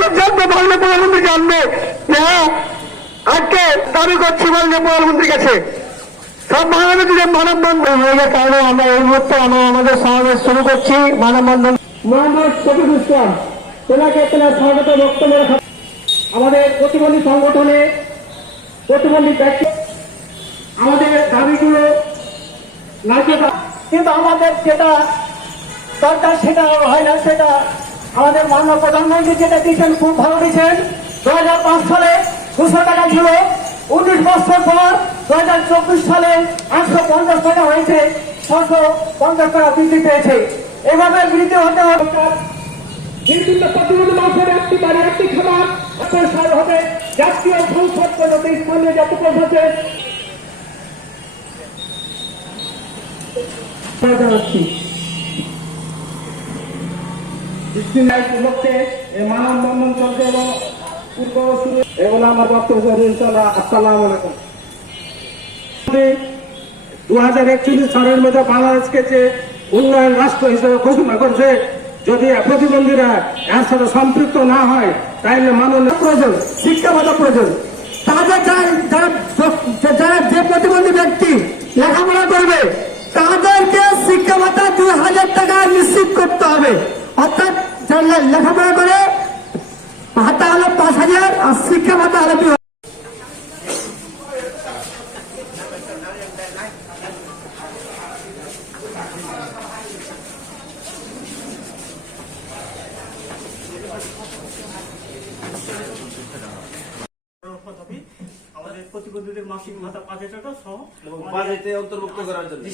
মানুষ জানবে বাংলা প্রধানমন্ত্রী জানবে যে হ্যাঁ আজকে দাবি করছি বলছে প্রধানমন্ত্রীর কাছে। সব বাংলাদেশের মানববন্ধন হয়ে কারণে আমরা এই মুহূর্তে আমরা আমাদের সমাবেশ শুরু করছি। মানববন্ধন মোহাম্মদ শফিকুল ইসলাম তেনাকে তেনার স্বাগত বক্তব্য রাখা আমাদের প্রতিবন্ধী সংগঠনে প্রতিবন্ধী ব্যক্তি আমাদের দাবিগুলো নাকি কিন্তু আমাদের যেটা দরকার সেটা হয় না সেটা আমাদের মাননীয় প্রধানমন্ত্রী যেটা দিয়েছেন, খুব ভালো দিয়েছেন। দু হাজার পাঁচ সালে দুশো টাকা ছিল। উনিশ বছর পর দু হাজার চব্বিশ সালে একশো পঞ্চাশ টাকা হয়েছে। ছশো পঞ্চাশ টাকা বৃদ্ধি পেয়েছে। এভাবে বৃদ্ধি হতে হবে একটি হবে। জাতীয় জাতীয় উন্নয়ন রাষ্ট্র হিসেবে ঘোষণা করছে, যদি প্রতিবন্ধীরা এর সাথে সম্পৃক্ত না হয় তাহলে মানব প্রয়োজন শিক্ষা ভাতা প্রয়োজন তাদের যারা যারা যে প্রতিবন্ধী ব্যক্তি লেখাপড়া করবে, তাদেরকে শিক্ষা ভাতা দুই হাজার টাকা নিশ্চিত করতে হবে। অর্থাৎ যারা লেখাপড়া করে ভাতা হলো পাঁচ হাজার আর শিক্ষা ভাতা হলো দুই আমাদের প্রতিবন্ধীদের মাসিক ভাতা পাঁচ হাজার টাকা সহ বাজেটে অন্তর্ভুক্ত করার জন্য।